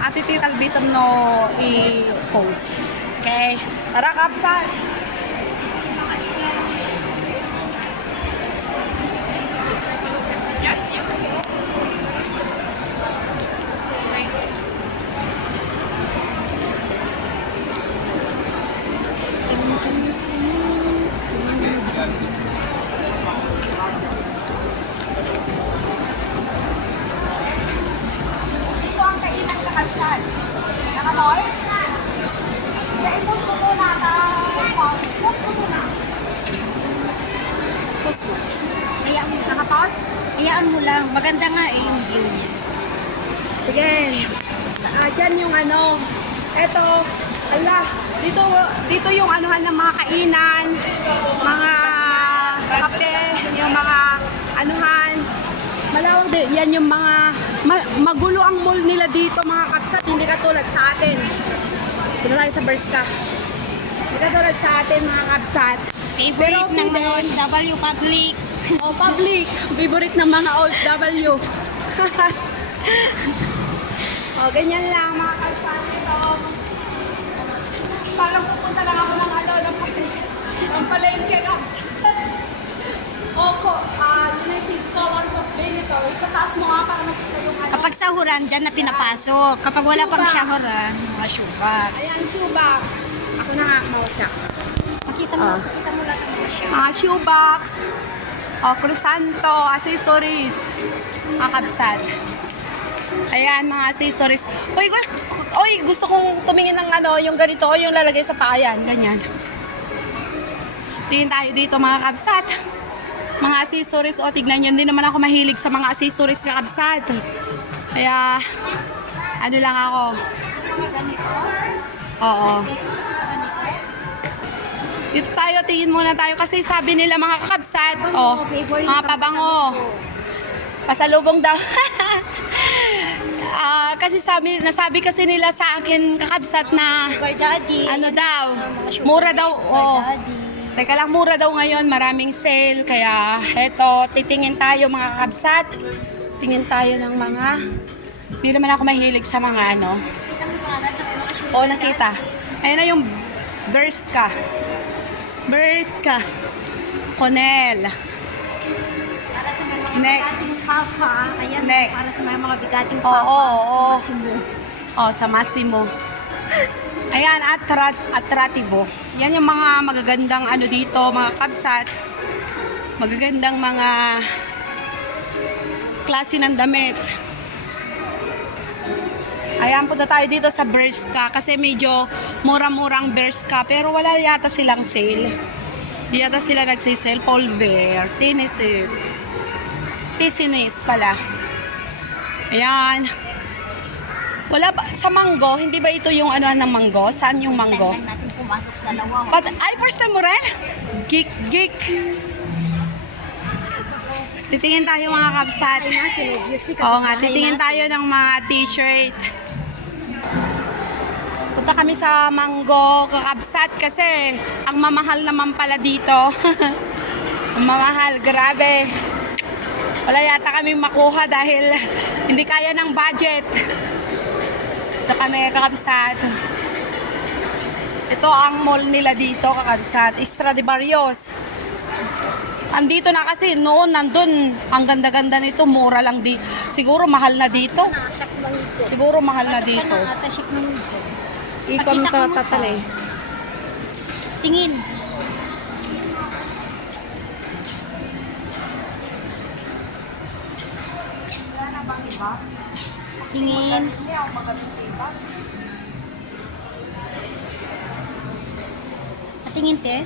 ati tiralbitam no i-post. Okay? Tara, kapsat! Dito ang kainan kakabsat. Nakamoy? Kaya i-post ko muna. Post ko muna. Post ko. Hayaan mo, nakapost? Hayaan mo lang. Maganda nga eh yung view niya. Sige. Dyan yung ano. Eto. Ala. Dito yung anuhan ng mga kainan. Mga kape. Yung mga anuhan. Malawag din. Yan yung mga magulo ang mall nila dito mga kapsat. Hindi katulad sa atin. Dito tayo sa Berska. Hindi katulad sa atin mga kapsat. Favorite ng mga OFW public. O public. Favorite ng mga OFW. O ganyan lang mga kapsat. Ito. Parang pupunta lang ako ng ng palengke kapsat. Oko, United Colors of Veneto. Ipataas mo nga para makita yung ano. Kapag sahuran, dyan na pinapasok. Kapag wala pang Shoebox. sahuran, mga shoebox. Ayan, shoebox. Ako na nga, mo siya. Makita mo, makita mo lang ang mga siya. Mga shoebox. O, Crisanto, accessories. Mga kabsat. Ayan, mga accessories. Uy, gusto kong tumingin ng ano, yung ganito, yung lalagay sa paayan. Ganyan. Tingin tayo dito, mga kabsat. Mga accessories, o tignan nyo, hindi naman ako mahilig sa mga accessories kakabsat. Kaya, ano lang ako. Oo. Dito tayo, tingin muna tayo kasi sabi nila mga kakabsat, mga pabango. Pasalubong daw. Kasi nasabi kasi nila sa akin kakabsat na Sugar daddy. ano daw, Mga sugar mura daw. Sugar daddy. Teka lang, mura daw ngayon, maraming sale. Kaya eto, titingin tayo mga kakabsat. Tingin tayo ng mga, hindi naman ako mahilig sa mga ano. Kita mo mga nasa mga sugar O, nakita. Ayun na yung Berska. Berska. Cornell. Para sa mga Next. bigating papa. Ayan, Next. para sa mga bigating Oo, papa. oo. Sa Cebu. O, sa Massimo. Ayan, Atrativo. Yan yung mga magagandang ano dito, mga kabsat. Magagandang mga klase ng damit. Ayan, punta tayo dito sa Berska kasi medyo mura-murang Berska pero wala yata silang sale. Di yata sila nagsisale. Pulver, Tinisis. Tisinis pala. Ayan. Wala ba? Sa mango, hindi ba ito yung ano ng mango? Saan yung mango? First time lang natin pumasok dalawa. Ay, first time mo rin? Geek. Titingin tayo mga kabsat. Oo nga, titingin tayo ng mga t-shirt. Punta kami sa Mango kakabsat kasi ang mamahal naman pala dito. Ang mamahal, grabe. Wala yata kami makuha dahil hindi kaya ng budget. Ito kami kakabsat. Ito ang mall nila dito kakabsat. Stradivarius. Andito na kasi noon nandun. Ang ganda-ganda nito. Mura lang di. Siguro mahal na dito. Nakasyak lang ito. Siguro mahal na dito. Nakasyak lang ito. Ikaw Pakita na ko tatalay. Tingin. Tingin. Patingin te.